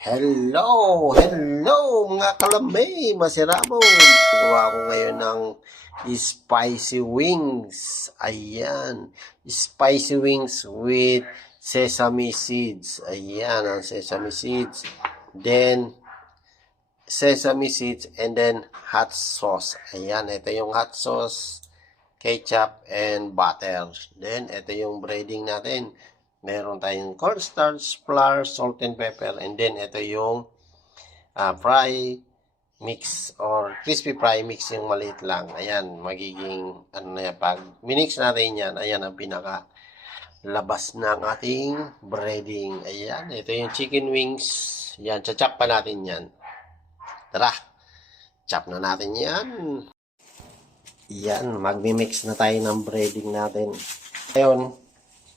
Hello! Hello mga kalamay! Masirabong! Gawa ko ngayon ng spicy wings. Ayan. Spicy wings with sesame seeds. Ayan ang sesame seeds. Then, sesame seeds and then hot sauce. Ayan. Ito yung hot sauce, ketchup, and butter. Then, ito yung breading natin. Meron tayong cornstarch, flour, salt and pepper, and then ito yung fry mix or crispy fry mix yung maliit lang. Ayan, magiging ano na yan, pag minix natin yan, ayan ang pinaka labas ng ating breading. Ayan, ito yung chicken wings. Ayan, chachap pa natin yan. Tara, chop na natin yan. Ayan, magmi-mix na tayo ng breading natin. Ngayon,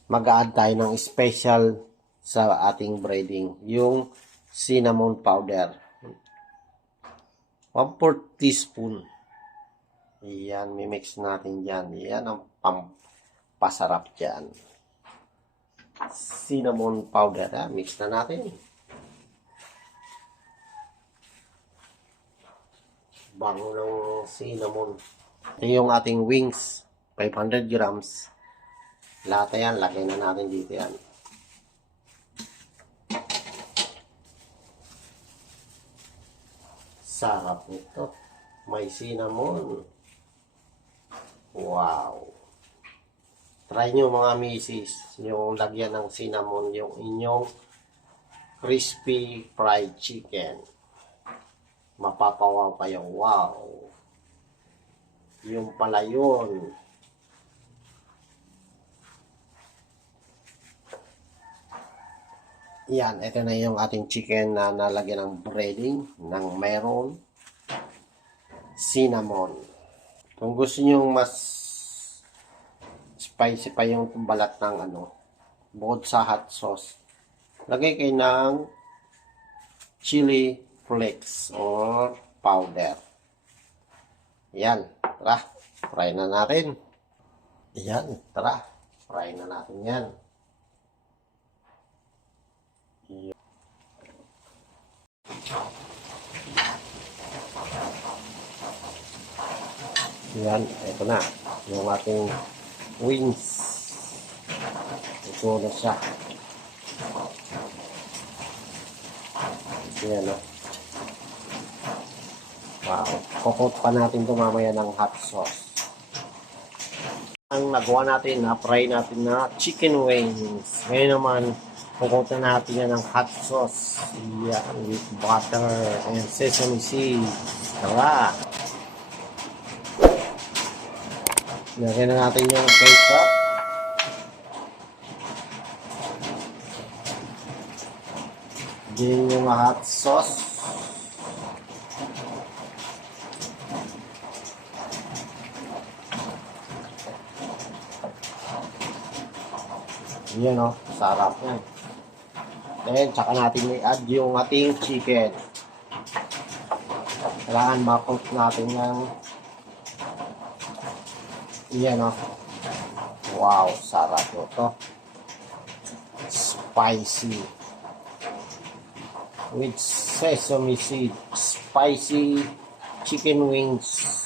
mag-add tayo ng special sa ating breading, yung cinnamon powder. 1/4 teaspoon. Ayan, mimix natin yan. Yan ang pampasarap dyan. Cinnamon powder. Mix na natin. Bango ng cinnamon. Ito yung ating wings. 500 grams. Lahat yan, lagay na natin dito yan. Sarap nito. May cinnamon. Wow. Try nyo mga misis, yung lagyan ng cinnamon, yung inyong crispy fried chicken. Mapapawaw kayo. Wow. Yung pala yun. Yan, ito na yung ating chicken na nalagyan ng breading ng mayroon cinnamon. Kung gusto nyo mas spicy pa yung balat ng bukod sa hot sauce, lagay kayo ng chili flakes or powder. Yan, tara, fry na natin. Yan, tara, fry na natin yan. Yan, ito na yung ating wings. Ito na siya. Yan, no? Wow, kukot pa natin ito mamaya ng hot sauce. Ang nagawa natin, na-fry natin na chicken wings. Ngayon naman, kukutan natin yan ng hot sauce. Yan, with butter and sesame seeds. Tara! Lagyan na natin yung ketchup. Then yung hot sauce. Yan o, sarap yan. Then, tsaka natin i-add yung ating chicken. Kailangan makot natin ng yan o. Wow, sarap ito. Spicy. With sesame seed. Spicy chicken wings.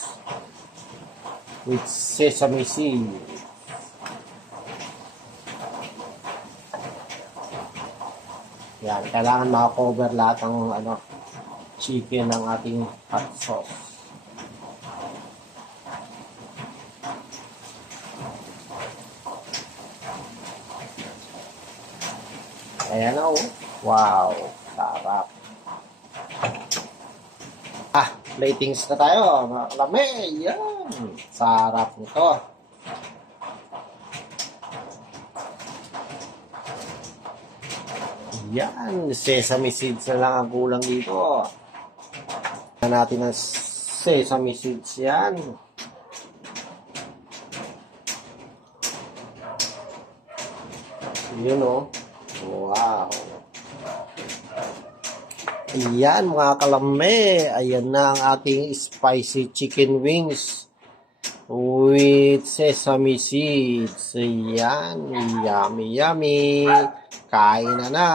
With sesame seed. Yan, kailangan makakover lahat ng chicken ng ating hot sauce. Ayan o. Wow, sarap. Platings na tayo. Malamay. Yan. Sarap nito. Yan, sesame seeds na lang ang kulang dito. Tignan natin ang sesame seeds yan. Yun o. Wow. Ayan mga kalame. Ayan na ang ating spicy chicken wings with sesame seeds. Ayan. Yummy, yummy. Kain na na.